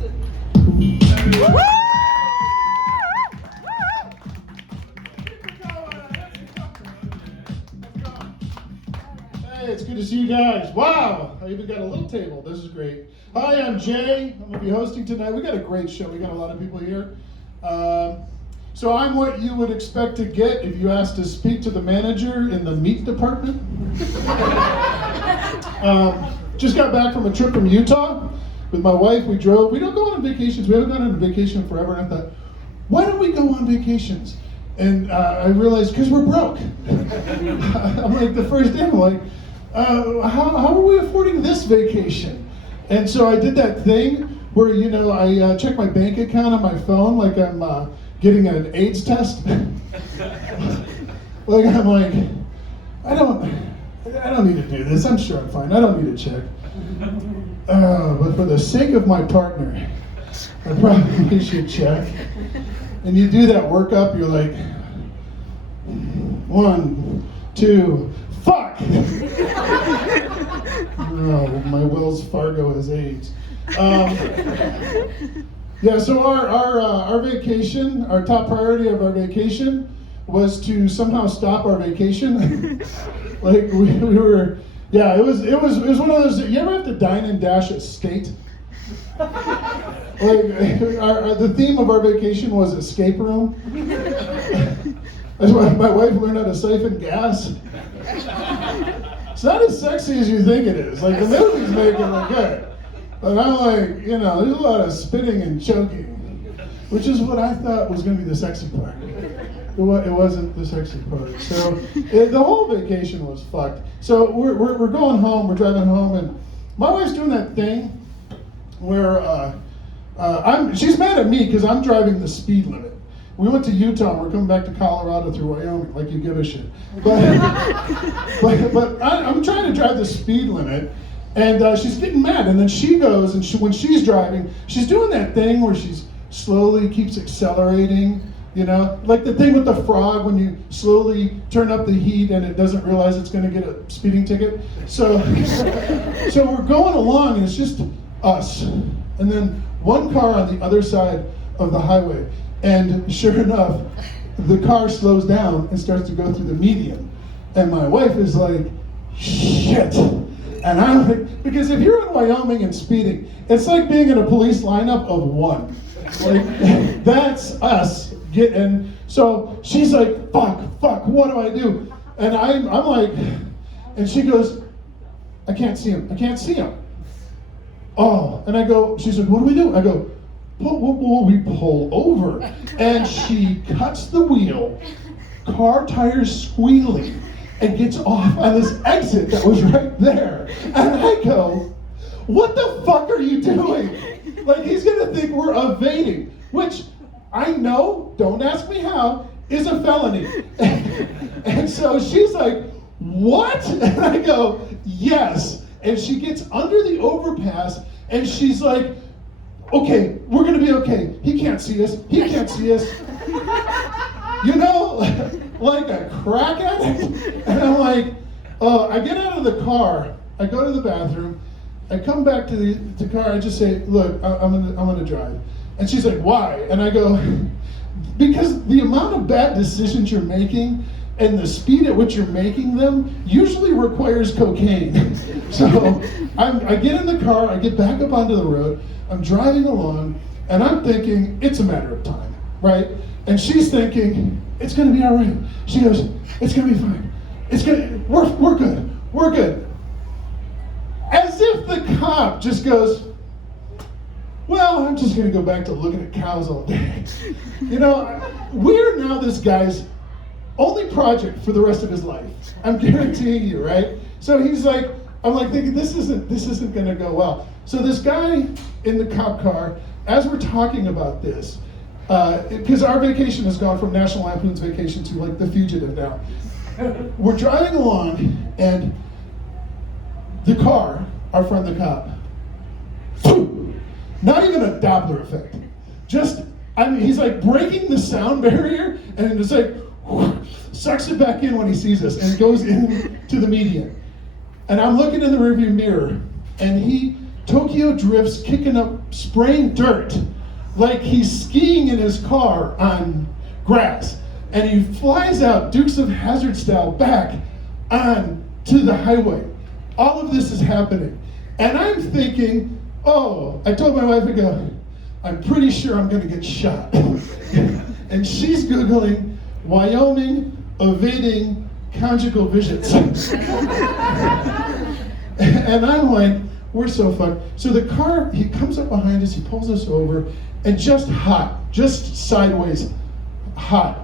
Hey, it's good to see you guys. Wow, I even got a little table. This is great. Hi, I'm Jay. I'm going to be hosting tonight. We got a great show. We got a lot of people here. So I'm what you would expect to get if you asked to speak to the manager in the meat department. Just got back from a trip from Utah with my wife. We drove. We don't go on vacations. We haven't gone on vacation forever. And I thought, why don't we go on vacations? And I realized, because we're broke. I'm like, the first day, I'm like, how are we affording this vacation? And so I did that thing where, you know, I check my bank account on my phone like I'm getting an AIDS test. Like I'm like, I don't need to do this. I'm sure I'm fine. I don't need to check. But for the sake of my partner, I probably should check. And you do that workup, you're like, 1, 2, fuck! Oh, my Wells Fargo has AIDS. Yeah, so our vacation, our top priority of our vacation was to somehow stop our vacation. Like we were, yeah, it was one of those. You ever have to dine and dash a state? Like the theme of our vacation was escape room. That's why my wife learned how to siphon gas. It's not as sexy as you think it is. Like the movies make it look good. But I'm like, you know, there's a lot of spitting and choking, which is what I thought was going to be the sexy part. It wasn't the sexy part. So the whole vacation was fucked. So we're going home, we're driving home, and my wife's doing that thing where she's mad at me because I'm driving the speed limit. We went to Utah, and we're coming back to Colorado through Wyoming, like you give a shit. But I'm trying to drive the speed limit, and she's getting mad. And then she goes, and when she's driving, she's doing that thing where she's slowly keeps accelerating, you know? Like the thing with the frog when you slowly turn up the heat and it doesn't realize it's gonna get a speeding ticket. So we're going along, and it's just us. And then one car on the other side of the highway. And sure enough, the car slows down and starts to go through the median. And my wife is like, shit. And I'm like, because if you're in Wyoming and speeding, it's like being in a police lineup of 1. Like, that's us. And so she's like, fuck, what do I do? And I'm like, and she goes, I can't see him. Oh, and I go, she's like, what do we do? I go, we pull over. And she cuts the wheel, car tires squealing, and gets off on this exit that was right there. And I go, what the fuck are you doing? Like, he's gonna think we're evading, which I know, don't ask me how, is a felony. And so she's like, what? And I go, yes. And she gets under the overpass, and she's like, okay, we're gonna be okay. He can't see us. You know, like a crack addict. And I'm like, I get out of the car, I go to the bathroom, I come back to the car, I just say, look, I'm gonna drive. And she's like, why? And I go, because the amount of bad decisions you're making and the speed at which you're making them usually requires cocaine. So I get in the car, I get back up onto the road, I'm driving along, and I'm thinking, it's a matter of time, right? And she's thinking, it's gonna be all right. She goes, it's gonna be fine. We're good. As if the cop just goes, well, I'm just gonna go back to looking at cows all day. You know, we're now this guy's only project for the rest of his life. I'm guaranteeing you, right? So he's like, I'm like thinking, this isn't gonna go well. So this guy in the cop car, as we're talking about this, because our vacation has gone from National Lampoon's Vacation to like The Fugitive now. We're driving along, and the car, our friend the cop, not even a Doppler effect. Just, I mean, he's like breaking the sound barrier, and it's like, sucks it back in when he sees us, and goes into the median. And I'm looking in the rearview mirror, and he Tokyo drifts, kicking up, spraying dirt, like he's skiing in his car on grass. And he flies out, Dukes of Hazzard style, back on to the highway. All of this is happening. And I'm thinking, oh, I told my wife, I go, I'm pretty sure I'm gonna get shot. And she's Googling Wyoming evading conjugal visits. And I'm like, we're so fucked. So the car, he comes up behind us, he pulls us over, and just sideways hot.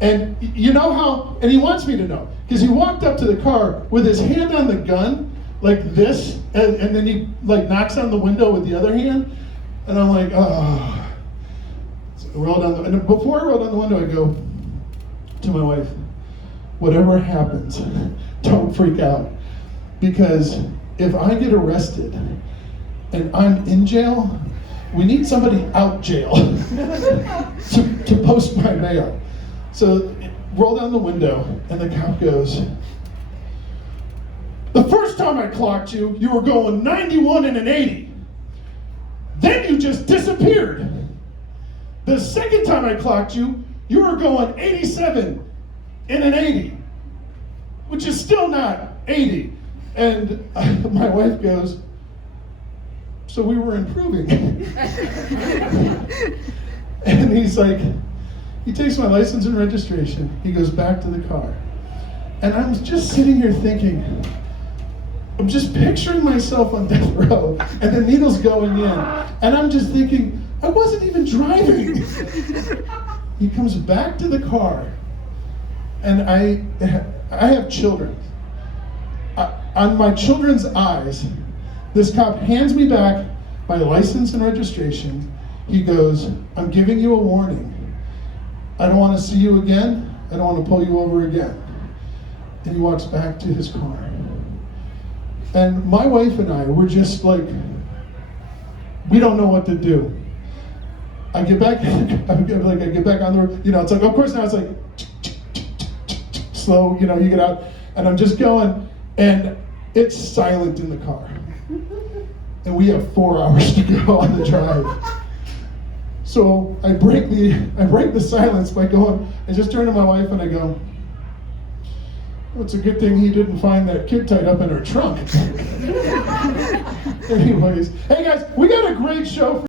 And you know how, and he wants me to know, because he walked up to the car with his hand on the gun, like this, and then he like knocks on the window with the other hand, and I'm like, oh. So I roll down and before I roll down the window, I go to my wife, whatever happens, don't freak out, because if I get arrested and I'm in jail, we need somebody out jail to post my bail. So roll down the window, and the cop goes, the first time I clocked you, you were going 91 and an 80. Then you just disappeared. The second time I clocked you, you were going 87 and an 80, which is still not 80. And my wife goes, so we were improving. And he's like, he takes my license and registration. He goes back to the car. And I'm just sitting here thinking, I'm just picturing myself on death row and the needle's going in. And I'm just thinking, I wasn't even driving. He comes back to the car, and I have children. On my children's eyes, this cop hands me back my license and registration. He goes, I'm giving you a warning. I don't want to see you again. I don't want to pull you over again. And he walks back to his car. And my wife and I, we're just like, we don't know what to do. I get back, I get back on the road, it's like, of course now it's like, slow, you get out, and I'm just going, and it's silent in the car. And we have 4 hours to go on the drive. So I break the silence by going, I just turn to my wife and I go, well, it's a good thing he didn't find that kid tied up in her trunk. Anyways, hey guys, we got a great show for